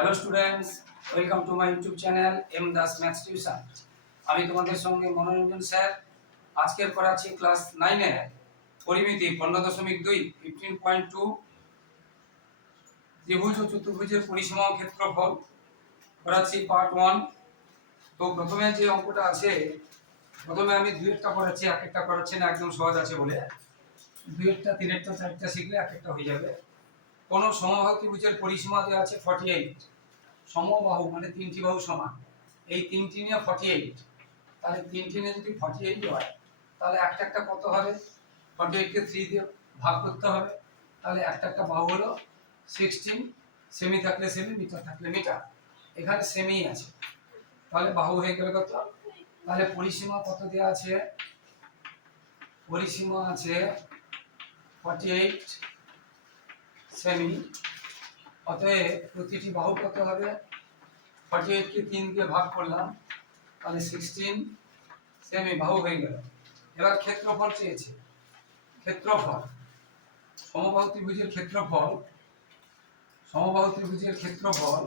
Hello students welcome to my YouTube channel M Das maths tuition আমি তোমাদের সঙ্গে মনোরঞ্জন sir. আজকের করাচ্ছি ক্লাস নাইনে পরিমিতি পনেরো দশমিক দুই ফিফটিন পয়েন্ট টু ত্রিভুজ ও চতুর্ভুজের পরিসীমা ক্ষেত্রফল। করাচ্ছি পার্ট ওয়ান তো প্রথমে যে অঙ্কটা আছে, প্রথমে আমি দুয়েরটা করাচ্ছি এক একটা করাচ্ছি না, একদম সহজ আছে বলে। দু একটা তিন একটা চারটা শিখলে এক একটা হয়ে যাবে। কোন সমবাহু ত্রিভুজের পরিসীমা দেওয়া আছে ফর্টি এইট সমবাহু মানে তিনটি বাহু সমান। এই তিনটি নিয়ে ফর্টি এইট তাহলে তিনটি নিয়ে যদি ফর্টি এইট হয়, তাহলে একটা একটা কত হবে? ফর্টি এইটকে থ্রি দিয়ে ভাগ করতে হবে। তাহলে একটা একটা বাহু হলো সিক্সটিন সেমি থাকলে সেমি মিটার থাকলে মিটার এখানে সেমিই আছে। তাহলে বাহু হয়ে গেলে কত? তাহলে পরিসীমা কত দেওয়া আছে? পরিসীমা আছে ফর্টি এইট সেমি অতএব প্রতিটি বাহু কত হবে? ফর্টি এইটকে তিন দিয়ে ভাগ করলাম, তাহলে সিক্সটিন সেমি বাহু হয়ে গেল। এবার ক্ষেত্রফল চেয়েছে। ক্ষেত্রফল, সমবাহু ত্রিভুজের ক্ষেত্রফল, সমবাহু ত্রিভুজের ক্ষেত্রফল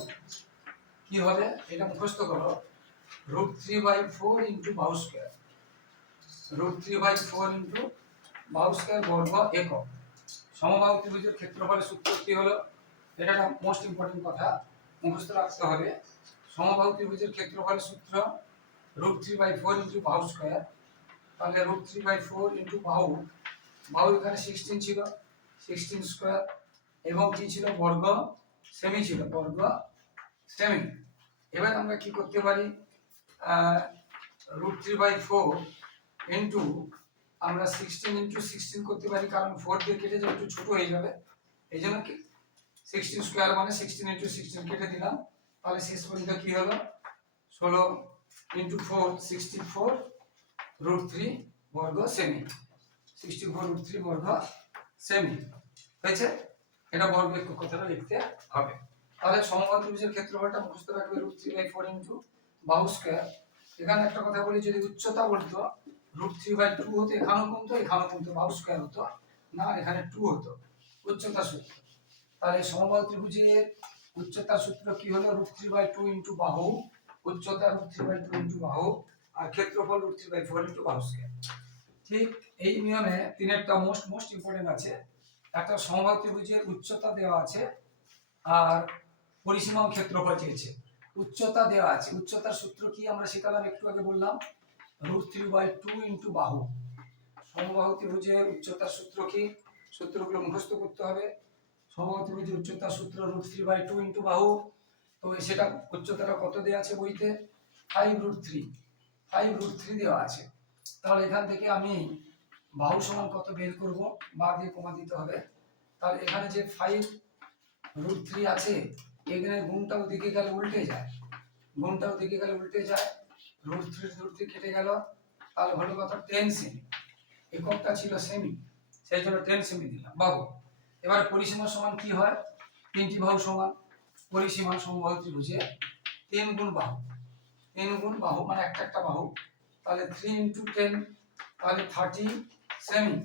কি হবে? এটা মুখস্থ করো। Root three by four into বাহু square root three by four into বাহু স্কোয়ার বর্গ একক। সমবাহু ত্রিভুজের ক্ষেত্রফলের সূত্র কি হলো? এটা একটা মোস্ট ইম্পর্টেন্ট কথা। মুখস্থ রাখতে হবে। সমবাহু ত্রিভুজের ক্ষেত্রফলের সূত্র root three by four into বাহু স্কোয়ার তাহলে root three by four into বাহু। বাহু এখানে সিক্সটিন ছিল। সিক্সটিন স্কোয়ার এবং কি ছিল? বর্গ। সেমি ছিল। বর্গ। সেমি এবার আমরা কি করতে পারি? Root three by four into আমরা সিক্সটিন ইন্টু সিক্সটিন করতে পারি, কারণ ফোর দিয়ে কেটে যাবে, একটু ছোট হয়ে যাবে। এই জন্য কি? সিক্সটিন স্কোয়ার মানে সিক্সটিন ইন্টু সিক্সটিন কেটে দিলাম। তাহলে শেষ পর্যন্ত কি হলো? ষোলো into four sixty four root three বর্গ সেমি সিক্সটি ফোর রুট থ্রি বর্গ সেমি হয়েছে? এটা বর্গ একক কথাটা লিখতে হবে। তাহলে সমবাদ ত্রিভুজের ক্ষেত্রফলটা মুখস্থ রাখবে root three by four into বাহু স্কোয়ার এখানে একটা কথা বলি, যদি উচ্চতা বলতো রুট থ্রি বাই টু হতো এখানেও কমতো এখানেও কমতো বাহু স্কোয়ার হতো। না, এখানে টু হতো। উচ্চতা সূত্র। তাহলে সমবাহু ত্রিভুজের উচ্চতার সূত্র কি হলো? Root three by two into বাহু। উচ্চতা root three by two into বাহু। আর ক্ষেত্রফল root three by four into বাহু স্কোয়ার ঠিক এই নিয়মে তিনেরটা মোস্ট মোস্ট ইম্পর্টেন্ট আছে। একটা সমবাহু ত্রিভুজের উচ্চতা দেওয়া আছে। আর পরিসীমা ক্ষেত্রফল চেয়েছে। উচ্চতা দেওয়া আছে। উচ্চতার সূত্র কি? আমরা শেখালাম একটু আগে বললাম। Root three by two into বাহু। সমবাহু ত্রিভুজের উচ্চতার সূত্র কি? সূত্রগুলো মুখস্থ করতে হবে। সমবাহু ত্রিভুজের উচ্চতার সূত্র root three by two into বাহু। তো সেটা উচ্চতাটা কত দেওয়া আছে বইতে? Five root three five root three দেওয়া আছে। তাহলে এখান থেকে আমি বাহু সমান কত বের করব? বা দিয়ে কমা দিতে হবে। তাহলে এখানে যে ফাইভ রুট থ্রি আছে, এখানে গুণটা ওদিকে গেলে উল্টে যায়। গুণটা ওদিকে গেলে উল্টে যায়। থ্রি রুট থ্রি কেটে গেল। তাহলে হলো কত টেন সেমি এককটা ছিল সেমি সেই জন্য টেন সেমি দিলাম। বাহু। এবার পরিসীমা সমান কি হয়? তিনটি বাহু সমান। পরিসীমা সমবাহু ত্রিভুজে তিন গুণ বাহু। তিন গুণ বাহু মানে একটা একটা বাহু। তাহলে থ্রি ইন্টু টেন তাহলে থার্টি সেমি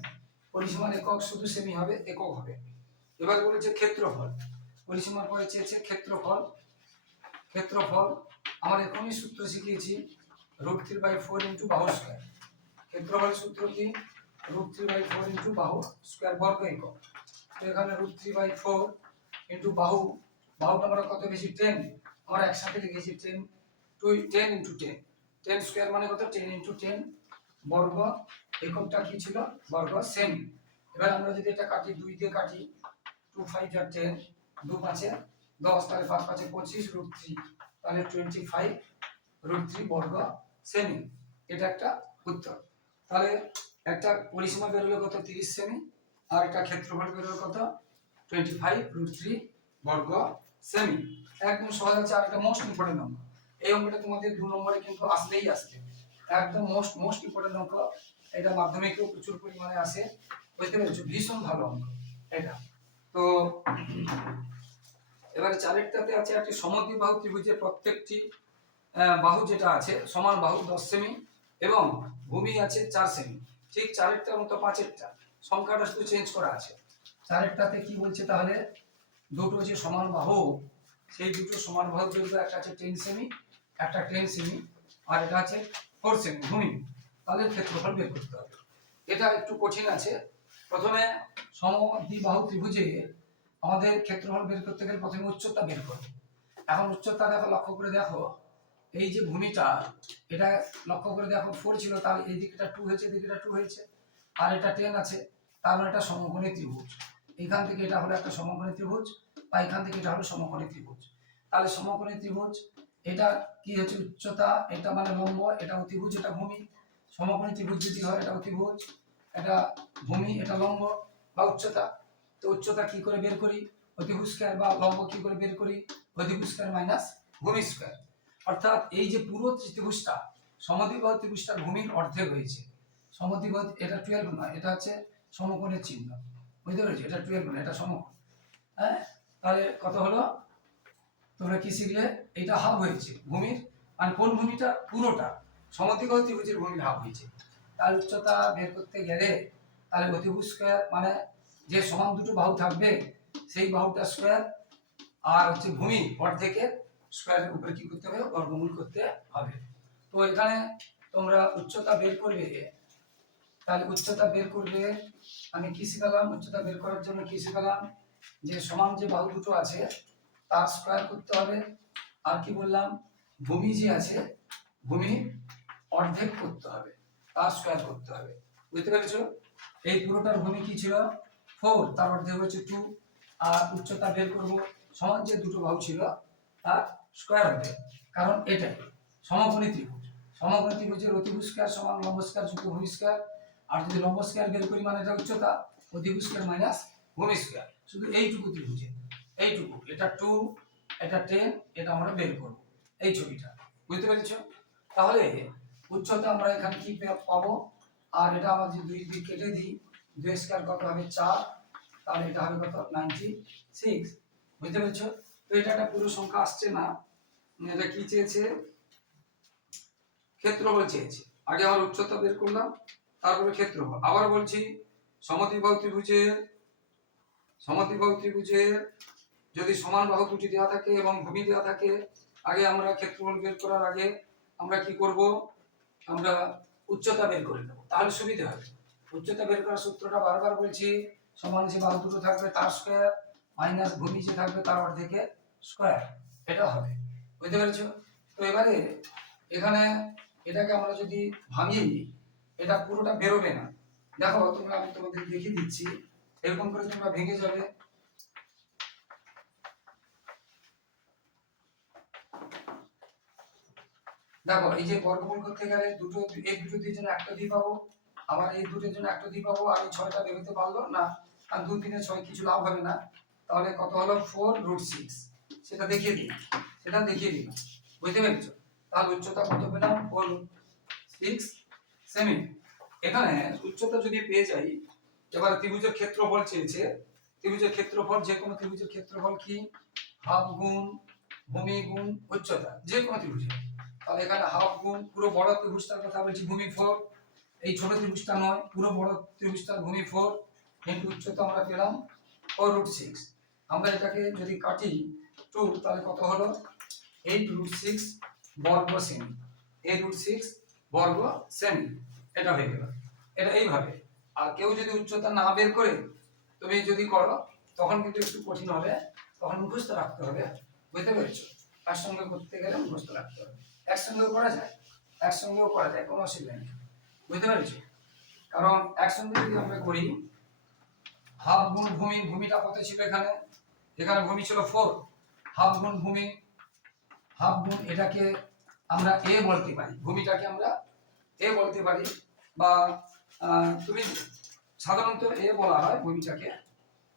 পরিসীমার একক শুধু সেমি হবে, একক হবে। এবার বলেছে ক্ষেত্রফল। পরিসীমার পরে চেয়েছে ক্ষেত্রফল। ক্ষেত্রফল, আমার এখনই সূত্র শিখিয়েছি। Root three by four into বাহু স্কোয়ার ক্ষেত্রফল সূত্র কি? Root three by four into বাহু স্কোয়ার বর্গ একক তো এখানে root three by four into বাহু বাহুটা আমরা কত বেশি টেন আমরা একসাথে লিখেছি ten two ten into ten ten square মানে কত? টেন ইন্টু টেন বর্গ। এককটা কি ছিল? বর্গ সেম এবার আমরা যদি এটা কাটি দুই দিয়ে কাটি টু ফাইভ আর টেন দু পাঁচে দশ, তাহলে পাঁচ পাঁচে পঁচিশ রুট থ্রি তাহলে টোয়েন্টি ফাইভ রুট থ্রি বর্গ সেমি এটা একটা উত্তর। তাহলে একটা পরিসীমা বেরোলো কত? তিরিশ সেমি আর একটা ক্ষেত্রফল বেরোলো কত? টোয়েন্টি ফাইভ রুট থ্রি বর্গ সেমি একদম সহজ আছে আর একটা মোস্ট ইম্পর্টেন্ট নম্বর এই অঙ্কটা তোমাদের দু নম্বরে কিন্তু আসলেই আসবে। একদম মোস্ট মোস্ট ইম্পর্টেন্ট অঙ্ক। এটা মাধ্যমিকেও প্রচুর পরিমাণে আসে। বুঝতে পেরেছ? ভীষণ ভালো অঙ্ক। এটা। তো এবারে চারেরটাতে আছে একটি সমদ্বিবাহু ত্রিভুজের প্রত্যেকটি বাহু যেটা আছে, সমান বাহু দশ সেমি এবং ভূমি আছে চার সেমি ঠিক চারেরটার মতো পাঁচেরটা। সংখ্যাটা শুধু চেঞ্জ করা আছে। চারেরটাতে কি বলছে তাহলে? দুটো যে সমান বাহু, সেই দুটো সমান বাহু দৈর্ঘ্য একটা আছে টেন সেমি একটা টেন সেমি আর এটা আছে ফোর সেমি ভূমি। তাদের ক্ষেত্রফল বের করতে হবে। এটা একটু কঠিন আছে। প্রথমে সমদ্বিবাহু ত্রিভুজে আমাদের ক্ষেত্রফল বের করতে গেলে প্রথমে উচ্চতা বের করবে এখন উচ্চতা দেখো, লক্ষ্য করে দেখো। এই যে ভূমিটা, এটা লক্ষ্য করে দেখো ফোর ছিল, তাহলে এই দিকটা টু হয়েছে দিকটা টু হয়েছে, আর এটা টেন আছে তার মানে এটা সমকোণী ত্রিভুজ। এখান থেকে এটা হলো একটা সমকোণী ত্রিভুজ, বা এখান থেকে এটা হলো সমকোণী ত্রিভুজ। তাহলে সমকোণী ত্রিভুজ, এটা কি হচ্ছে উচ্চতা, এটা মানে লম্ব এটা অতিভুজ এটা ভূমি। সমকোণী ত্রিভুজ যদি হয় এটা অতিভুজ এটা ভূমি, এটা লম্ব বা উচ্চতা। তো উচ্চতা কি করে বের করি? অতিভুজ স্কয়ার বা লম্ব কি করে বের করি? অতিভুজ স্কয়ার মাইনাস ভূমি স্কয়ার অর্থাৎ এই যে পুরো ত্রিভুজটা সমদ্বিবাহু ত্রিভুজটার ভূমির অর্ধেক হয়েছে। সমদ্বিবাহু এটা টুয়েলভ নয়, এটা হচ্ছে সমকোণের চিহ্ন। বুঝতে পেরেছ? এটা টুয়েলভ নয়, এটা সমকোণ। হ্যাঁ? তাহলে কত হলো? তোমরা কি শিখলে? এটা হাফ হয়েছে ভূমির মানে কোন ভূমিটা? পুরোটা। সমদ্বিবাহু ত্রিভুজের ভূমির হাফ হয়েছে। তার উচ্চতা বের করতে গেলে তাহলে অতিভুজ স্কয়ার মানে যে সমান দুটো বাহু থাকবে, সেই বাহুটা স্কয়ার আর হচ্ছে ভূমি অর্ধেকের স্কয়ারের উপরে কি করতে হবে? বর্গমূল করতে হবে। তো এখানে তোমরা উচ্চতা বের করবে। তাহলে উচ্চতা বের করবে, আমি কি শিখালাম? উচ্চতা বের করার জন্য কি শিখালাম? যে সমান যে বাহু দুটো আছে, তার স্কয়ার করতে হবে। আর কি বললাম? ভূমি যে আছে, ভূমি অর্ধেক করতে হবে। তার স্কয়ার করতে হবে। বুঝতে পেরেছ? এই পুরোটার ভূমি কি ছিল? ফোর তার অর্ধেক হচ্ছে টু আর উচ্চতা বের করব। সমান যে দুটো বাহু ছিল তার স্কয়ার হবে কারণ এটাই, সমকোণী ত্রিভুজ। সমকোণী ত্রিভুজের অতিভুজ স্কয়ার সমান লম্ব স্কয়ার যুক্ত ভূমিস্কার আর যদি লম্ব স্কয়ার বের করি মানে এটা উচ্চতা, অতিভুজ স্কয়ার মাইনাস ভূমিস্কার শুধু এইটুকু ত্রিভুজে, এইটুকু। এটা টু এটা টেন এটা আমরা বের করব। এই ছবিটা, বুঝতে পেরেছ? তাহলে উচ্চতা আমরা এখানে কি পাবো? আর এটা আমরা যদি দুই দিক কেটে দিই, দুই স্কয়ার কত হবে? চার। তাহলে এটা হবে কত? নাইনটি সিক্স বুঝতে পেরেছ? তো এটা একটা পুরো সংখ্যা আসছে না। এটা কি চেয়েছে? ক্ষেত্রফল চেয়েছে। আগে আমার উচ্চতা বের করলাম, তারপরে ক্ষেত্রফল। আবার বলছি সমদ্বিবাহু ত্রিভুজের সমদ্বিবাহু ত্রিভুজের যদি সমান বাহু দুটি দেওয়া থাকে এবং ভূমি দেওয়া থাকে, আগে আমরা ক্ষেত্রফল বের করার আগে আমরা কি করব? আমরা উচ্চতা বের করে নেব। তাহলে সুবিধা হবে। উচ্চতা বের করার সূত্রটা বারবার বলছি, সমান যে বাহু দুটো থাকবে তার স্কয়ার মাইনাস ভূমি যে থাকবে তার অর্ধেকে স্কয়ার এটা হবে। বুঝতে পেরেছ? তো এবারে এখানে এটাকে আমরা যদি ভাঙি এটা পুরোটা বেরোবে না। দেখো, তোমরা আমি তোমাদের দেখিয়ে দিচ্ছি। এরকম করে তোমরা ভেঙে যাবে। দেখো, এই যে বর্গমূল করতে গেলে দুটো এই দুটো দিয়ে জন্য একটা দিয়ে পাবো। আবার এই দুটোর জন্য একটা দিয়ে পাবো, আর এই ছয়টা বেরোতে পারল না, আর দু তিনে ছয় কিছু লাভ হবে না। তাহলে কত হলো? ফোর রুট সিক্স সেটা দেখিয়ে দিই। সেটা দেখিয়ে দিই। বুঝতে পেরেছ? তাহলে উচ্চতা কত পেলাম? ফোর সিক্স সেমি এখানে উচ্চতা যদি পেয়ে যাই, এবার ত্রিভুজের ক্ষেত্রফল চেয়েছে। ত্রিভুজের ক্ষেত্রফল, যে কোনো ত্রিভুজের ক্ষেত্রফল কি? হাফ গুণ ভূমি গুণ উচ্চতা। যে কোনো ত্রিভুজের। তাহলে এখানে হাফ গুণ পুরো বড় ত্রিভুজটার কথা বলছি, ভূমি ফোর এই ছোট ত্রিভুজটা নয়, পুরো বড় ত্রিভুজটার ভূমি ফোর কিন্তু উচ্চতা আমরা পেলাম ফোর রুট সিক্স আমরা এটাকে যদি কাটি টু তাহলে কত হলো? এইট রুট সিক্স বর্গ সেমি এইট রুট সিক্স বর্গ সেমি এটা হয়ে গেল। এটা এইভাবে। আর কেউ যদি উচ্চতা না বের করে তুমি যদি করো, তখন কিন্তু একটু কঠিন হবে। তখন মুখস্থ রাখতে হবে। বুঝতে পেরেছ? একসঙ্গে করতে গেলে মুখস্থ রাখতে হবে। একসঙ্গেও করা যায়। একসঙ্গেও করা যায়। কোনো অসুবিধা নেই। বুঝতে পেরেছ? কারণ একসঙ্গে যদি আমরা করি, হাফ গুণ ভূমি, ভূমিটা কত ছিল এখানে? এখানে ভূমি ছিল ফোর হাফ গুণ ভূমি হাফ গুণ এটাকে আমরা এ বলতে পারি, ভূমিটাকে আমরা এ বলতে পারি, বা তুমি সাধারণত এ বলা হয় ভূমিটাকে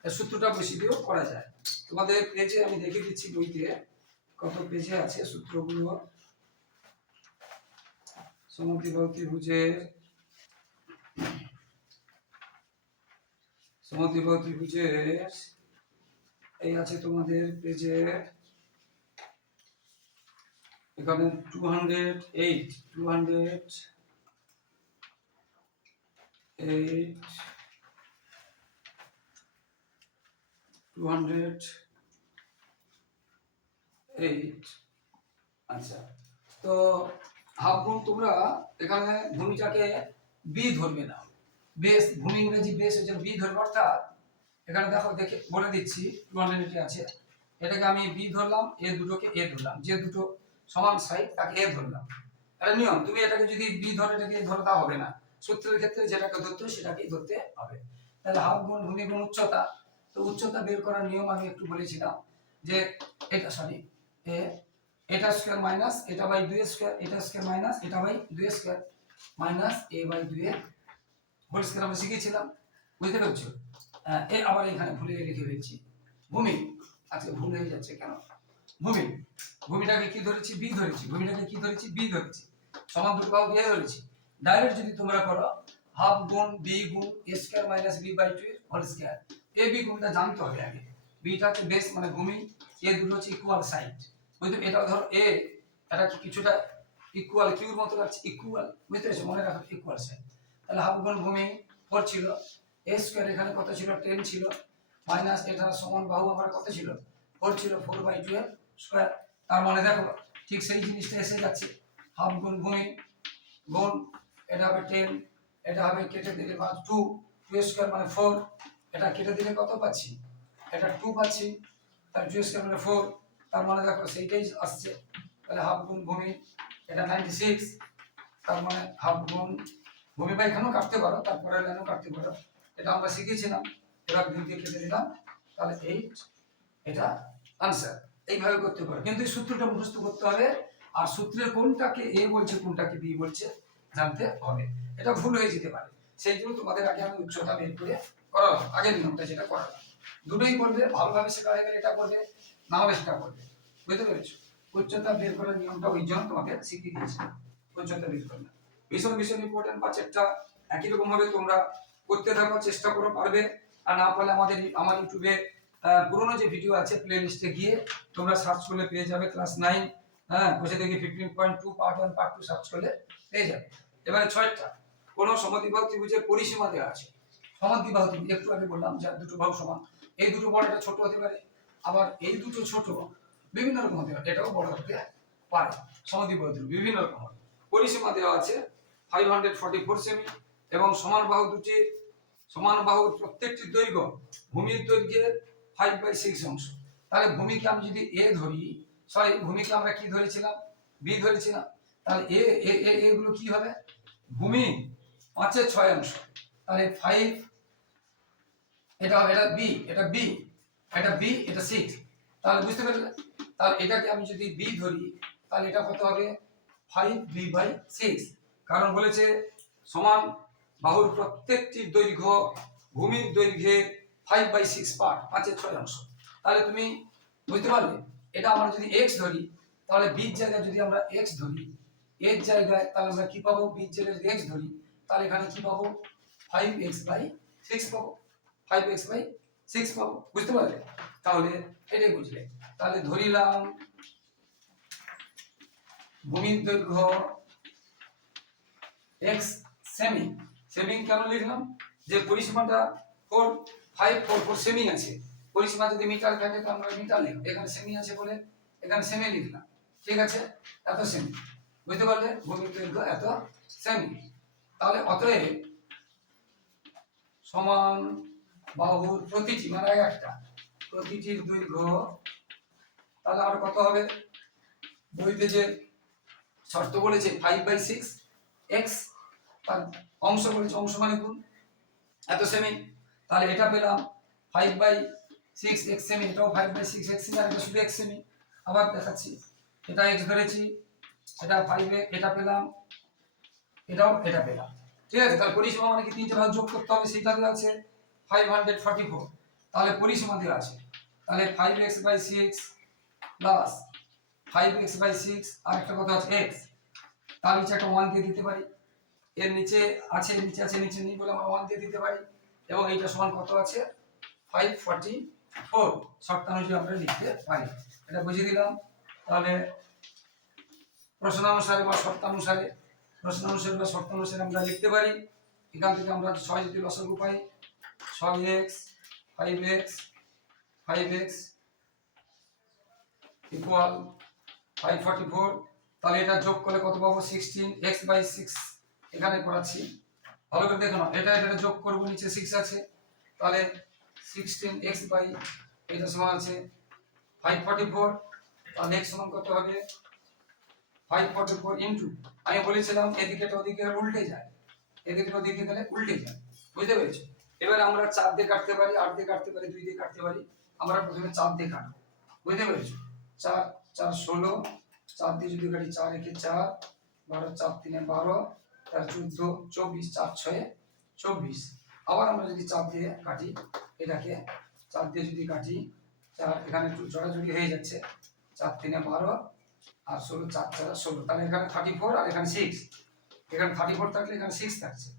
সূত্রটা বসিয়ে দিয়েও করা যায়। তোমাদের পেজে আমি দেখে দিচ্ছি বইতে কত পেজে আছে সূত্রগুলো। সমদ্বিবাহু ত্রিভুজের সমদ্বিবাহু এই আছে তোমাদের পেজে এখানে two hundred eight two hundred eight two hundred eight আচ্ছা তো হাফ তোমরা এখানে ভূমিটাকে বি ধরবে না। বেস ভূমি ইংরেজি বেস হচ্ছে বি ধরবে, অর্থাৎ এখানে দেখো, দেখে বলে দিচ্ছি লন্ডনিটি আছে। এটাকে আমি বি ধরলাম এ দুটোকে এ ধরলাম। যে দুটো সমান সাইড তাকে এ ধরলাম। এটা নিয়ম, তুমি এটাকে যদি বি ধরে, এটাকে ধরে, তা হবে না। সূত্রের ক্ষেত্রে যেটাকে ধরতে সেটাকেই ধরতে হবে। তাহলে হাফ গুণ ভূমি গুণ উচ্চতা। তো উচ্চতা বের করার নিয়ম আমি একটু বলেছিলাম যে এটা সরি এ এটা স্কোয়ার মাইনাস এটা বাই দুই স্কোয়ার এটা স্কোয়ার মাইনাস এটা বাই দুই স্কোয়ার মাইনাস এ বাই দুই হোল স্কোয়ার আমরা শিখেছিলাম বুঝতে পেরেছ? আবার এখানে ভুলে লিখে ফেলছি। ভূমি, আজকে ভুল হয়ে যাচ্ছে কেন? ভূমি, ভূমিটাকে কি ধরেছি? বি ধরেছি। ভূমিটাকে কি ধরেছি? বি ধরেছি। সমান দুটো বাহু এ ধরেছি। ডাইরেক্ট যদি তোমরা করো হাফ গুণ বি গুণ A square minus B by two whole square A B গুণটা জানতে হবে আগে। বিটা হচ্ছে বেস মানে ভূমি এ দুটো হচ্ছে ইকুয়াল সাইড বুঝতে এটা ধরো এ এটা কিছুটা ইকুয়াল কিউর মতো লাগছে? ইকুয়াল বুঝতে পেরেছ? মনে রাখো ইকুয়াল সাইড তাহলে হাফ গুণ ভূমি ফোর ছিল। এ স্কোয়ার এখানে কত ছিল? টেন ছিল। মাইনাস এটা সমান বাহু আমার কত ছিল? ফোর ছিল ফোর বাই টুয়েলভ স্কোয়ার তার মানে দেখো, ঠিক সেই জিনিসটা এসে যাচ্ছে। হাফ গুণ ভূমি গুণ, এটা হবে টেন এটা হবে কেটে দিলে বা টু টু স্কোয়ার মানে ফোর এটা কেটে দিলে কত পাচ্ছি? এটা টু পাচ্ছি। তার টু স্কোয়ার মানে ফোর তার মানে দেখো সেইটাই আসছে। তাহলে হাফ গুণ ভূমি এটা নাইনটি সিক্স তার মানে হাফ গুণ ভূমি বা এখানেও কাটতে পারো, তারপরে লাইনও কাটতে পারো। এটা আমরা শিখেছিলাম এবার দুই দিয়ে দিলাম তাহলে এইট এটা আনসার এইভাবে করতে পারো। কিন্তু এই সূত্রটা মুখস্থ করতে হবে, আর সূত্রের কোনটাকে এ বলছে, কোনটাকে বি বলছে, জানতে হবে। এটা ভুল হয়ে যেতে পারে। সেই জন্য তোমাদের আগে আমি উচ্চতা বের করে করালাম, আগের নিয়মটা যেটা করালাম। দুটোই করবে, ভালোভাবে শেখা হয়ে গেলে এটা করবে, না হলে সেটা করবে। বুঝতে পেরেছ? উচ্চতা বের করার নিয়মটা ওই জন্য তোমাকে শিখিয়ে দিয়েছি। উচ্চতা বের করে ভীষণ ভীষণ ইম্পর্টেন্ট বাচ্চাটা একই রকম ভাবে তোমরা করতে থাকো চেষ্টা করো, পারবে। আর না পারলে আমাদের আমার ইউটিউবে পুরোনো যে ভিডিও আছে প্লে লিস্টে গিয়ে তোমরা সার্চ করলে পেয়ে যাবে ক্লাস নাইন হ্যাঁ বসে দেখি fifteen point two part one part two search করলে পেয়ে যাবে। এবারে ছয়টা, কোনো সমদ্বিবাহু ত্রিভুজের পরিসীমা দেওয়া আছে। সমদ্বিবাহু ত্রিভুজ, একটু আগে বললাম যার দুটো বাহু সমান। এই দুটো বড় এটা ছোট হতে পারে, আবার এই দুটো ছোট বিভিন্ন রকম হতে পারে, এটাও বড় হতে পারে। সমদ্বিবাহু ত্রিভুজ, বিভিন্ন রকম পরিসীমা দেওয়া আছে ফাইভ হান্ড্রেড ফর্টি ফোর সেমি এবং সমান বাহু দুটি, সমান বাহুর প্রত্যেকটি দৈর্ঘ্য, ভূমির দৈর্ঘ্যের ফাইভ বাই সিক্স অংশ। তাহলে ভূমিকে আমি যদি এ ধরি সরি ভূমিকে আমরা কি ধরেছিলাম? বি ধরেছিলাম। তাহলে এ এ এ এগুলো কি হবে? ভূমি পাঁচের ছয় অংশ। তাহলে ফাইভ এটা হবে, এটা বি এটা বি এটা বি এটা সিক্স তাহলে বুঝতে পারলে তাহলে এটাকে আমি যদি বি ধরি, তাহলে এটা কত হবে? ফাইভ বি বাই সিক্স কারণ বলেছে সমান বাহুর প্রত্যেকটি দৈর্ঘ্য, ভূমির দৈর্ঘ্যের ফাইভ বাই সিক্স পার্ট পাঁচের ছয় অংশ। তাহলে তুমি বুঝতে পারলে, এটা আমরা যদি এক্স ধরি, তাহলে বির জায়গায় যদি আমরা এক্স ধরি এর জায়গায় তাহলে আমরা কি পাবো? বির জায়গায় যদি এক্স ধরি, তাহলে এখানে কি পাবো? ফাইভ এক্স বাই সিক্স পাবো। ফাইভ এক্স বাই সিক্স পাবো। বুঝতে পারলে? তাহলে এটাই বুঝলে। তাহলে ধরিলাম ভূমির দৈর্ঘ্য এক্স সেমি সেমি কেন লিখলাম? যে পরিসীমাটা ফোর ফাইভ ফোর ফোর সেমি আছে। পরিসীমা যদি মিটার থাকে, তো আমরা মিটার লিখব। এখানে সেমি আছে বলে এখানে সেমি লিখলাম। ঠিক আছে? এত সেমি বুঝতে পারলে? ভূমির দৈর্ঘ্য এত সেমি তাহলে অতএব সমান বাহুর প্রতিটি মানে এক একটা, প্রতিটির দৈর্ঘ্য তাহলে আর কত হবে? বইতে যে শর্ত বলেছে ফাইভ বাই সিক্স এক্স তার অংশ বলেছে অংশ মানে গুণ এত সেমি তাহলে এটা পেলাম ফাইভ বাই সিক্স এক্স সেমি এটাও ফাইভ বাই সিক্স এক্স সেমি আর এটা শুধু এক্স সেমি আবার দেখাচ্ছি, এটা এক্স ধরেছি, এটা ফাইভে এটা পেলাম, এটাও এটা পেলাম। ঠিক আছে, তাহলে পরিসীমা মানে কি? তিনটে ভাগ যোগ করতে হবে, সেইটা দেওয়া আছে ফাইভ হান্ড্রেড ফর্টি ফোর তাহলে পরিসীমা দেওয়া আছে, তাহলে five X by six plus five X by six আর একটা কথা আছে এক্স তার নিচে একটা ওয়ান দিয়ে দিতে পারি। এর নিচে আছে নিচে আছে, নিচে নেই বলে আমরা ওয়ান দিয়ে দিতে পারি। এবং এইটা সমান কত আছে? ফাইভ ফর্টি ফোর শর্তানুযায়ী আমরা লিখতে পারি। এটা বুঝিয়ে দিলাম। তাহলে প্রশ্নানুসারে বা শর্তানুসারে, প্রশ্নানুসারে বা শর্তানুসারে আমরা লিখতে পারি। এখান থেকে আমরা ছয় যদি লসগু পাই, ছয় X five X five X equal five forty four তাহলে এটা যোগ করলে কত পাবো? সিক্সটিন এক্স বাই সিক্স এখানে করাচ্ছি। ভালো করে দেখো না, এটা এটা যোগ করব, নিচে সিক্স আছে। তাহলে সিক্সটিন এক্স বাই এটা সমান আছে ফাইভ ফর্টি ফোর তাহলে এক্স সমান কত হবে? ফাইভ ফর্টি ফোর ইন্টু আমি বলেছিলাম এদিকে তো ওদিকে উল্টে যায়। এদিকে ওদিকে গেলে উল্টে যায়। বুঝতে পেরেছ? এবার আমরা চার দিয়ে কাটতে পারি, আট দিয়ে কাটতে পারি, দুই দিয়ে কাটতে পারি, আমরা প্রথমে চার দিয়ে কাটবো। বুঝতে পেরেছ? চার চার ষোলো, চার দিয়ে যদি কাটি চার একে চার, বারো, চার তিনে বারো চার চোদ্দ চব্বিশ, চার ছয়ে চব্বিশ। আবার আমরা যদি চার দিয়ে কাটি, এটাকে চার দিয়ে যদি কাটি চার এখানে একটু জড়াজড়ি হয়ে যাচ্ছে। চার তিনে বারো আর ষোলো, চার চার ষোলো। তাহলে এখানে থার্টি ফোর আর এখানে সিক্স এখানে থার্টি ফোর থাকলে এখানে সিক্স থাকছে।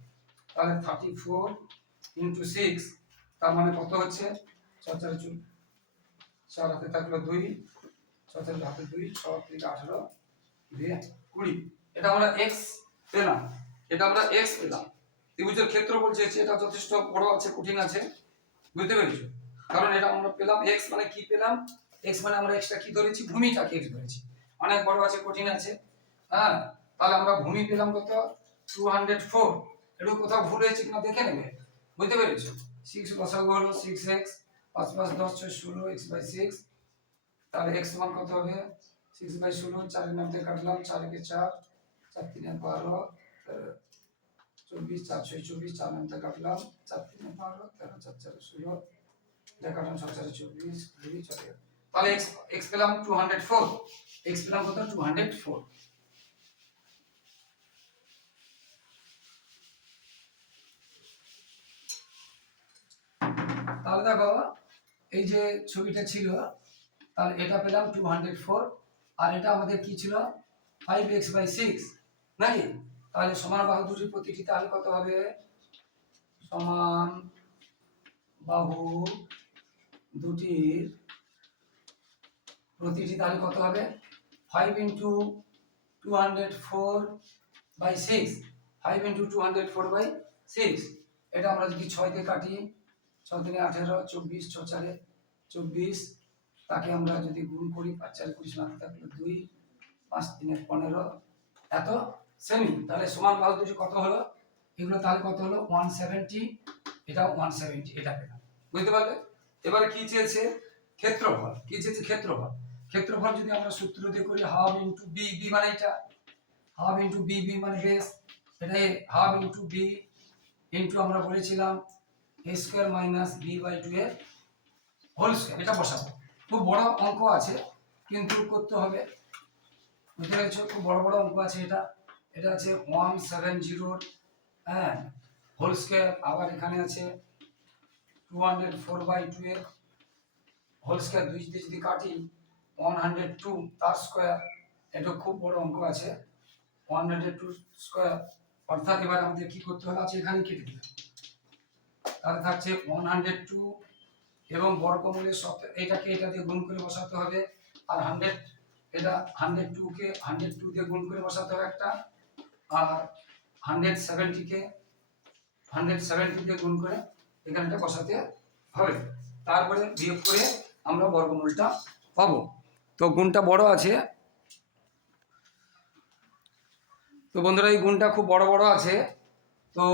তাহলে থার্টি ফোর ইন্টু সিক্স তার মানে কত হচ্ছে? চার চার চুল চার হাতে থাকল দুই ছ চার হাতে দুই, ছ থেকে আঠারো, দিয়ে কুড়ি। এটা আমরা এক্স পেলাম। এটা আমরা এক্স পেলাম। ত্রিভুজের ক্ষেত্র বলছে এটা যথেষ্ট বড় আছে, কঠিন আছে। বুঝতে পেরেছ? কারণ এটা আমরা পেলাম এক্স মানে কি পেলাম? এক্স মানে আমরা এক্সটা কি ধরেছি? ভূমিটাকে এক্স ধরেছি। অনেক বড় আছে, কঠিন আছে। হ্যাঁ? তাহলে আমরা ভূমি পেলাম কত? টু হান্ড্রেড ফোর একটু কোথাও ভুল হয়েছে কিনা দেখে নেবে। বুঝতে পেরেছ? সিক্স বসাগো হলো সিক্স এক্স পাঁচ পাঁচ দশ ছয় ষোলো এক্স বাই সিক্স তাহলে এক্স মান কত হবে? সিক্স বাই ষোলো, চারের নাম দিয়ে কাটলাম, চার একে চার চার তিনে বারো। চব্বিশ চব্বিশ চার নাম দিয়ে কাটলাম। চার তিনে বারো তেরো, চার চার ষোলো। ছয় চারে চব্বিশ, কুড়ি তাহলে এক্স এক্স পেলাম টু হান্ড্রেড ফোর এক্স পেলাম কত? টু হান্ড্রেড ফোর তাহলে দেখো, এই যে ছবিটা ছিল, তাহলে এটা পেলাম টু হান্ড্রেড ফোর আর এটা আমাদের কি ছিল? ফাইভ এক্স বাই সিক্স নাকি? তাহলে সমান বাহু দুটির প্রতিটি তাহলে কত হবে? সমান বাহু দুটির প্রতিটি তাহলে কত হবে? Five into two hundred four by six five into two hundred four by six এটা আমরা যদি ছয় দিয়ে কাটি ছ তিনে আঠেরো, চব্বিশ, ছ চারে চব্বিশ, তাকে আমরা যদি গুণ করি, পাঁচ চারে কুড়ি মাত্র থাকল দুই, পাঁচ তিনে পনেরো। এত সেমি তাহলে সমান বাহু দুটি কত হলো? এগুলো তাহলে কত হলো? ওয়ান সেভেন্টি এটা ওয়ান সেভেন্টি এটা পেলাম। বুঝতে পারলে? এবারে কি চেয়েছে? ক্ষেত্রফল। কি চেয়েছে? ক্ষেত্রফল। ক্ষেত্রফল যদি আমরা সূত্র দিয়ে করি হাফ ইন্টু বি বি মানে এটা। হাফ ইন্টু বি বি মানে বেস এটা হাফ ইন্টু বি ইন্টু আমরা বলেছিলাম A square minus B by two এর হোল স্কোয়ার এটা বসাবো। খুব বড় অঙ্ক আছে, কিন্তু করতে হবে। বুঝতে পেরেছ? খুব বড় বড় অঙ্ক আছে এটা। এটা আছে ওয়ান সেভেন জিরোর হ্যাঁ হোল স্কোয়ার, আবার এখানে আছে two hundred four by two এর হোল স্কোয়ার। দুই দিয়ে যদি কাটি, ওয়ান হান্ড্রেড টু তার স্কোয়ার, এটা খুব বড় অঙ্ক আছে। ওয়ান হান্ড্রেড টু স্কোয়ার, অর্থাৎ এবার আমাদের কি করতে হবে? আছে এখানে কেটে দিলাম। তাহলে থাকছে ওয়ান হান্ড্রেড টু এবং বর্গমূলের সব এটাকে এটা দিয়ে গুণ করে বসাতে হবে। আর হান্ড্রেড, এটা হান্ড্রেড টুকে হান্ড্রেড টু দিয়ে গুণ করে বসাতে হবে একটা। আর হান্ড্রেড সেভেন্টিকে গুণ করে এখানে বসাতে হবে। তারপরে বিয়োগ করে আমরা বর্গমূলটা পাবো। তো গুণটা বড় আছে। তো বন্ধুরা, এই গুণটা খুব বড় বড় আছে। তো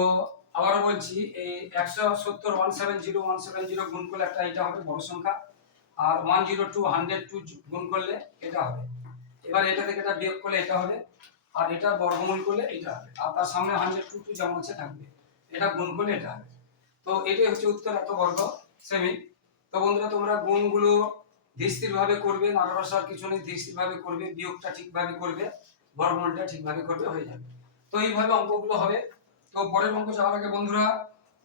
আবারও বলছি, এই একশো সত্তর one seven zero one seven zero গুণ করলে একটা এটা হবে বড় সংখ্যা। আর one zero two hundred two গুণ করলে এটা হবে। এবার এটা থেকে এটা বিয়োগ করলে এটা হবে। আর এটা বর্গমূল করলে এটা হবে। আর তার সামনে হান্ড্রেড টু টু যেমন আছে থাকবে। এটা গুণ করলে এটা হবে। তো এটাই হচ্ছে উত্তর এত বর্গ সেমি তো বন্ধুরা, তোমরা গুণগুলো ধীরস্থিরভাবে করবে নাড়াবাসার কিছু নেই, ধীরস্থিরভাবে করবে, বিয়োগটা ঠিকভাবে করবে, বর্গমূলটা ঠিকভাবে করবে হয়ে যাবে। তো এইভাবে অঙ্কগুলো হবে। তো পরের অঙ্ক যাওয়ার আগে বন্ধুরা,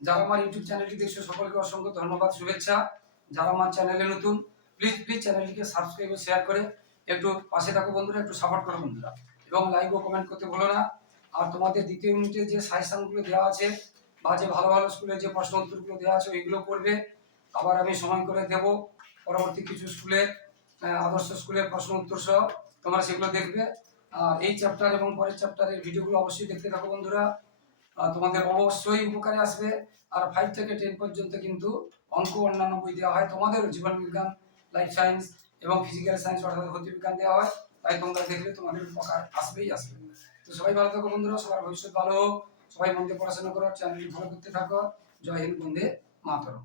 যারা আমার ইউটিউব চ্যানেলটি দেখছ, সকলকে অসংখ্য ধন্যবাদ, শুভেচ্ছা। যারা আমার চ্যানেলে নতুন প্লিজ প্লিজ চ্যানেলটিকে সাবস্ক্রাইব ও শেয়ার করে। একটু পাশে থাকো বন্ধুরা, একটু সাপোর্ট করো বন্ধুরা। এবং লাইক ও কমেন্ট করতে ভুলো না। আর তোমাদের দ্বিতীয় ইউনিটে যে সাজেশনগুলো দেওয়া আছে বা যে ভালো ভালো স্কুলে যে প্রশ্ন উত্তরগুলো দেওয়া আছে ওইগুলো করবে। আবার আমি সময় করে দেব। পরবর্তী কিছু স্কুলের আহ, আদর্শ স্কুলের প্রশ্ন উত্তর সহ তোমরা সেগুলো দেখবে। আর এই চ্যাপ্টার এবং পরের চ্যাপ্টারের ভিডিওগুলো অবশ্যই দেখতে থাকো বন্ধুরা। তোমাদের অবশ্যই উপকারে আসবে। আর ফাইভ থেকে টেন পর্যন্ত কিন্তু অঙ্ক অন্যান্য বই দেওয়া হয়। তোমাদের জীবন বিজ্ঞান লাইফ সায়েন্স এবং ফিজিক্যাল সায়েন্স অর্থাৎ ভৌতিক বিজ্ঞান দেওয়া হয়। তাই তোমরা দেখলে তোমাদের উপকার আসবেই আসবে। তো সবাই ভালো থাকো বন্ধুরা, সবার ভবিষ্যৎ ভালো হোক। সবাই মন দিয়ে পড়াশোনা করো, চ্যানেলটি ভালো করতে থাকো। জয় হিন্দ বন্ধে মাতরম।